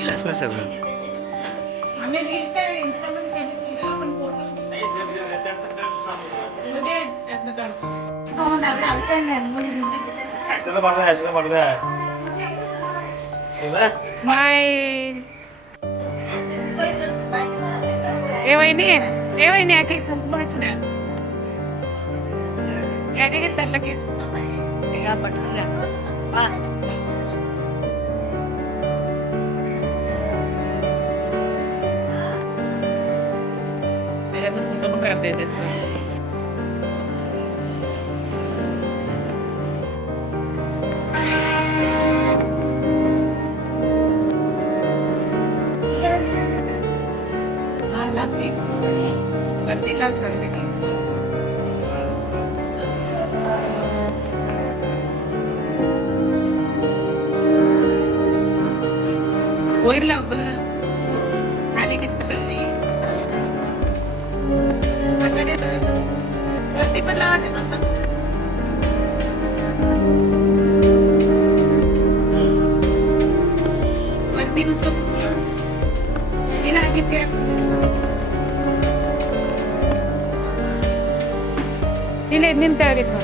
केलंस ना सगळं. स्माइल. ए वहिनी आके खूप ना गाडी घेत चाललं की त्याच्यात फोटो पण करता येते. वर लाव आली की वरती पण लावा वरती नुसतं किती चिले निमताळ घेतला.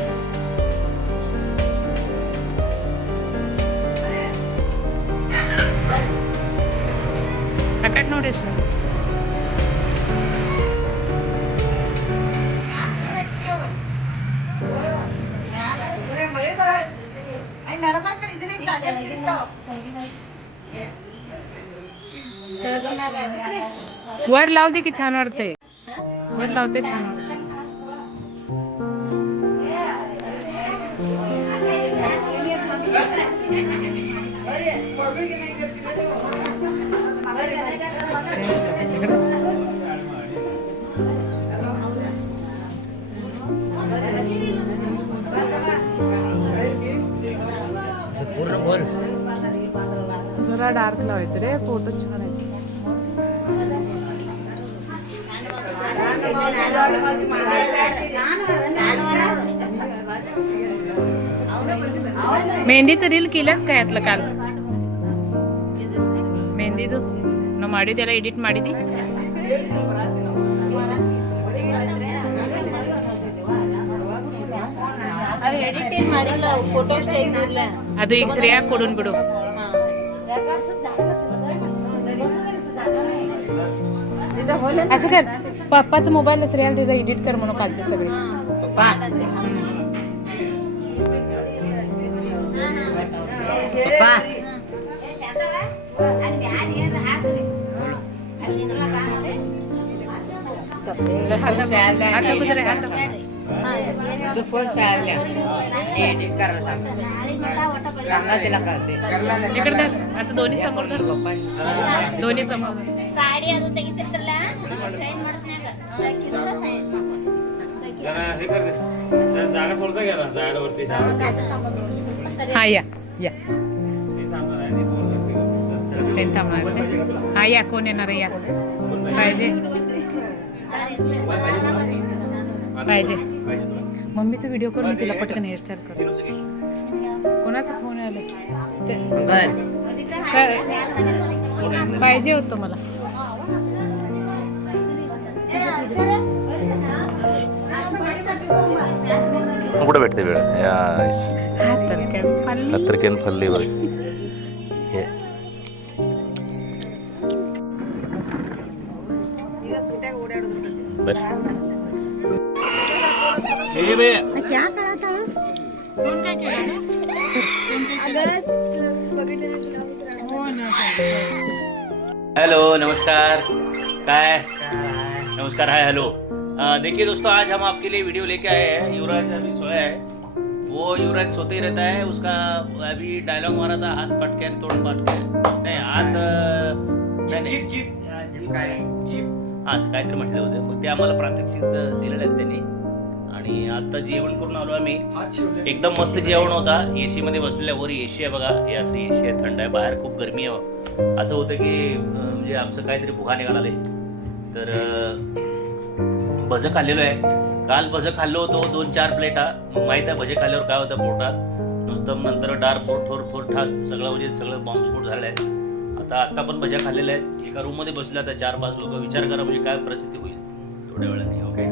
ಅಕಟ್ ನೋಡಿ ಸರ್. वर लावते की छान वाटते. वर लावते छान वाटते. पूर्ण बोल. जरा डार्क लावायचं रे फोटो छान आहे. मेहंदीचं रील केलंस का यातलं काल? मेहंदीದು ನಾವು ಮಾಡಿದ್ದೆಲ್ಲ ಎಡಿಟ್ ಮಾಡಿದ್ದಿ. ಅದು ಈಗ ಶ್ರೇಯಾ ಕೊಡುನ್ ಬಿಡು. असं कर पप्पाचा मोबाईल श्रेयाला त्याचा एडिट कर म्हणून कालचे सगळे. पप्पा पप्पा तू फोन शाळेला एडिट करायला सांग. सांगा तिला कळते. इकडे असं दोन्ही समोर धर. दोन्ही समोर साडी ಅದು ತೆಗಿತಿರ್ತಾರಲ್ಲ ಚೇಂಜ್ ಮಾಡ್ತೀನಿ जरा हे कर दे. जागा सोडता घ्या ना जायलावरती. हा या ते थांबणार आहे, ते बोलतात. ट्रेन थांबणार आहे. हा या कोण येणार आहे या पाहिजे पाहिजे. मम्मीचा व्हिडिओ करून तिला पटकन हेअरस्टाईल कर. कोणाचा फोन आला पाहिजे होतं मला. कुठे भेटते वेळ हातरक्यान फल्ली बघ. हे हेलो नमस्कार. काय नमस्कार हाय हेलो. देखिए दोस्तों आज हम आपके लिए वीडियो लेके आए हैं. युवराज अभी सोया है. वो युवराज सोते ही रहता है. उसका अभी डायलॉग मारा था हाथ पटके तोड़ पाटके नाही हात जीप जीप जीप असं काहीतरी म्हटले होते. ते आम्हाला प्रात्यक्षिक दिलेलं आहेत त्यांनी. आणि आता जेवण करून आलो आम्ही. एकदम मस्त जेवण होता. एसी मध्ये बसलेल्या वर एसी आहे बघा. हे असं एसी आहे थंड आहे. बाहेर खूप गरमी आहे. असं होतं की म्हणजे आमचं काहीतरी भुगा निघाला. तर भजं खाल्लेलो आहे. काल भजं खाल्लो होतो 2-4 प्लेटा. मग माहीत आहे भजे खाल्ल्यावर काय होतं पोटात नुसतं. नंतर डार फोड ठोर फोड ठास सगळं म्हणजे सगळं बॉम्बस्फोट झालं आहे. आता पण भज्या खाल्लेल्या आहेत. एका रूममध्ये बसल्या आता 4-5 लोक. विचार करा म्हणजे काय परिस्थिती होईल थोड्या वेळाने. ओके,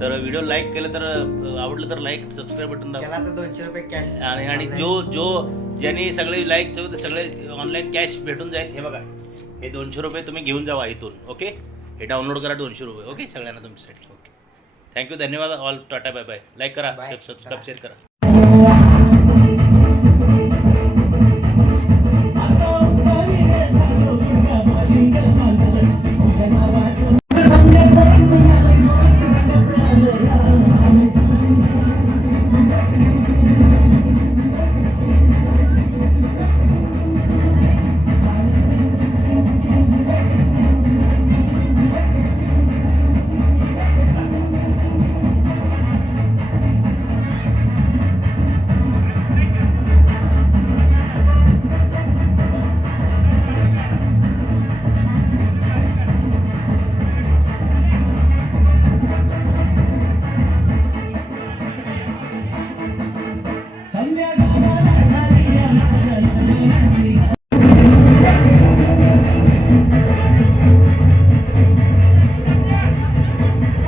तर व्हिडिओ लाईक केलं तर आवडलं तर लाईक सबस्क्राईब बटन दाबा. त्याला तर 200 रुपये कॅश. आणि ज्यांनी सगळे लाईक सगळे ऑनलाईन कॅश भेटून जाईल. हे बघा, हे 200 रुपये तुम्ही घेऊन जावा इथून. ओके, हे डाउनलोड करा 200 रुपये. ओके, सगळ्यांना तुमच्यासाठी. ओके, थँक्यू, धन्यवाद ऑल. टाटा, बाय बाय. लाईक करा, सबस्क्राईब शेअर करा.